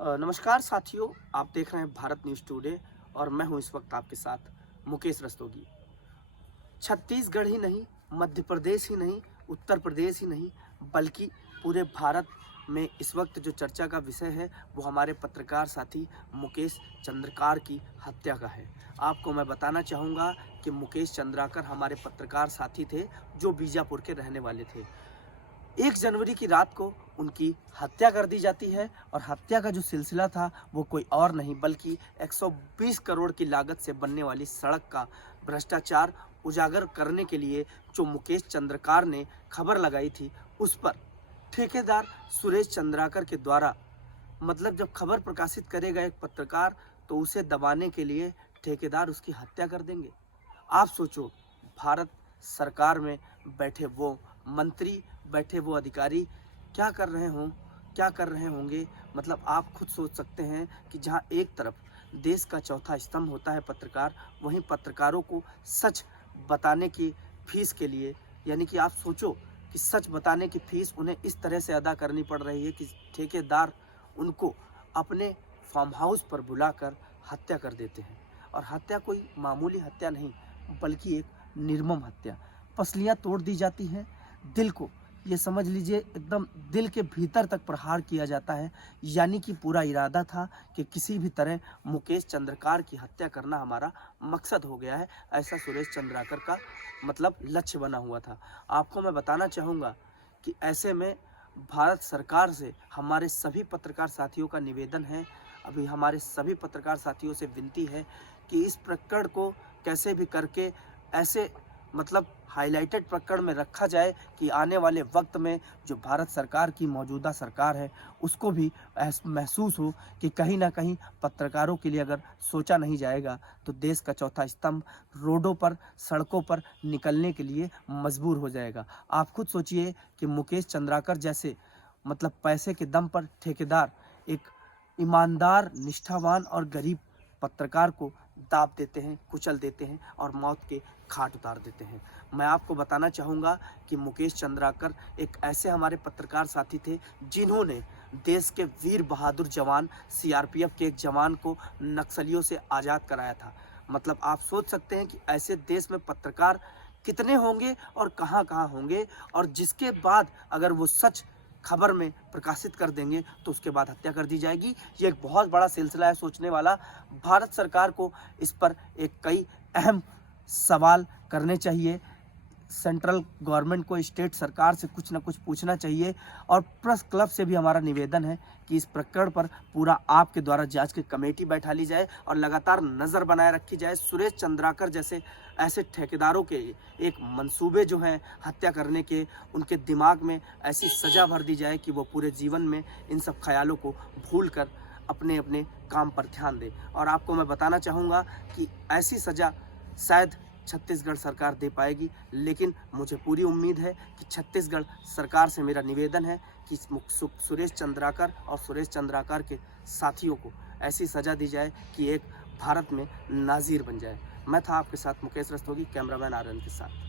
नमस्कार साथियों, आप देख रहे हैं भारत न्यूज़ टुडे और मैं हूं इस वक्त आपके साथ मुकेश रस्तोगी। छत्तीसगढ़ ही नहीं, मध्य प्रदेश ही नहीं, उत्तर प्रदेश ही नहीं, बल्कि पूरे भारत में इस वक्त जो चर्चा का विषय है वो हमारे पत्रकार साथी मुकेश चंद्रकार की हत्या का है। आपको मैं बताना चाहूँगा कि मुकेश चंद्राकर हमारे पत्रकार साथी थे जो बीजापुर के रहने वाले थे। 1 जनवरी की रात को उनकी हत्या कर दी जाती है और हत्या का जो सिलसिला था वो कोई और नहीं बल्कि 120 करोड़ की लागत से बनने वाली सड़क का भ्रष्टाचार उजागर करने के लिए जो मुकेश चंद्रकार ने खबर लगाई थी, उस पर ठेकेदार सुरेश चंद्राकर के द्वारा जब खबर प्रकाशित करेगा एक पत्रकार तो उसे दबाने के लिए ठेकेदार उसकी हत्या कर देंगे। आप सोचो, भारत सरकार में बैठे वो मंत्री, बैठे वो अधिकारी क्या कर रहे हों, क्या कर रहे होंगे। आप खुद सोच सकते हैं कि जहां एक तरफ देश का चौथा स्तंभ होता है पत्रकार, वहीं पत्रकारों को सच बताने की फीस के लिए, यानी कि आप सोचो कि सच बताने की फीस उन्हें इस तरह से अदा करनी पड़ रही है कि ठेकेदार उनको अपने फार्म हाउस पर बुलाकर हत्या कर देते हैं। और हत्या कोई मामूली हत्या नहीं बल्कि एक निर्मम हत्या। पसलियां तोड़ दी जाती हैं, दिल को, ये समझ लीजिए, एकदम दिल के भीतर तक प्रहार किया जाता है। यानी कि पूरा इरादा था कि किसी भी तरह मुकेश चंद्रकार की हत्या करना हमारा मकसद हो गया है, ऐसा सुरेश चंद्राकर का लक्ष्य बना हुआ था। आपको मैं बताना चाहूँगा कि ऐसे में भारत सरकार से हमारे सभी पत्रकार साथियों का निवेदन है, अभी हमारे सभी पत्रकार साथियों से विनती है कि इस प्रकरण को कैसे भी करके ऐसे हाईलाइटेड प्रकरण में रखा जाए कि आने वाले वक्त में जो भारत सरकार की मौजूदा सरकार है उसको भी महसूस हो कि कहीं ना कहीं पत्रकारों के लिए अगर सोचा नहीं जाएगा तो देश का चौथा स्तंभ रोडों पर, सड़कों पर निकलने के लिए मजबूर हो जाएगा। आप खुद सोचिए कि मुकेश चंद्राकर जैसे पैसे के दम पर ठेकेदार एक ईमानदार, निष्ठावान और गरीब पत्रकार को दाब देते हैं, कुचल देते हैं और मौत के घाट उतार देते हैं। मैं आपको बताना चाहूँगा कि मुकेश चंद्राकर एक ऐसे हमारे पत्रकार साथी थे जिन्होंने देश के वीर बहादुर जवान, सीआरपीएफ के एक जवान को नक्सलियों से आज़ाद कराया था। आप सोच सकते हैं कि ऐसे देश में पत्रकार कितने होंगे और कहाँ-कहाँ होंगे, और जिसके बाद अगर वो सच खबर में प्रकाशित कर देंगे तो उसके बाद हत्या कर दी जाएगी। ये एक बहुत बड़ा सिलसिला है सोचने वाला। भारत सरकार को इस पर कई अहम सवाल करने चाहिए। सेंट्रल गवर्नमेंट को, स्टेट सरकार से कुछ ना कुछ पूछना चाहिए। और प्रेस क्लब से भी हमारा निवेदन है कि इस प्रकरण पर पूरा आपके द्वारा जांच की कमेटी बैठा ली जाए और लगातार नज़र बनाए रखी जाए। सुरेश चंद्राकर जैसे ऐसे ठेकेदारों के एक मंसूबे जो हैं हत्या करने के, उनके दिमाग में ऐसी सज़ा भर दी जाए कि वो पूरे जीवन में इन सब ख्यालों को भूल कर अपने अपने काम पर ध्यान दें। और आपको मैं बताना चाहूँगा कि ऐसी सज़ा शायद छत्तीसगढ़ सरकार दे पाएगी, लेकिन मुझे पूरी उम्मीद है कि छत्तीसगढ़ सरकार से मेरा निवेदन है कि सुरेश चंद्राकर और सुरेश चंद्राकर के साथियों को ऐसी सज़ा दी जाए कि एक भारत में नाज़ीर बन जाए। मैं था आपके साथ मुकेश रस्तोगी, कैमरामैन आर्यन के साथ।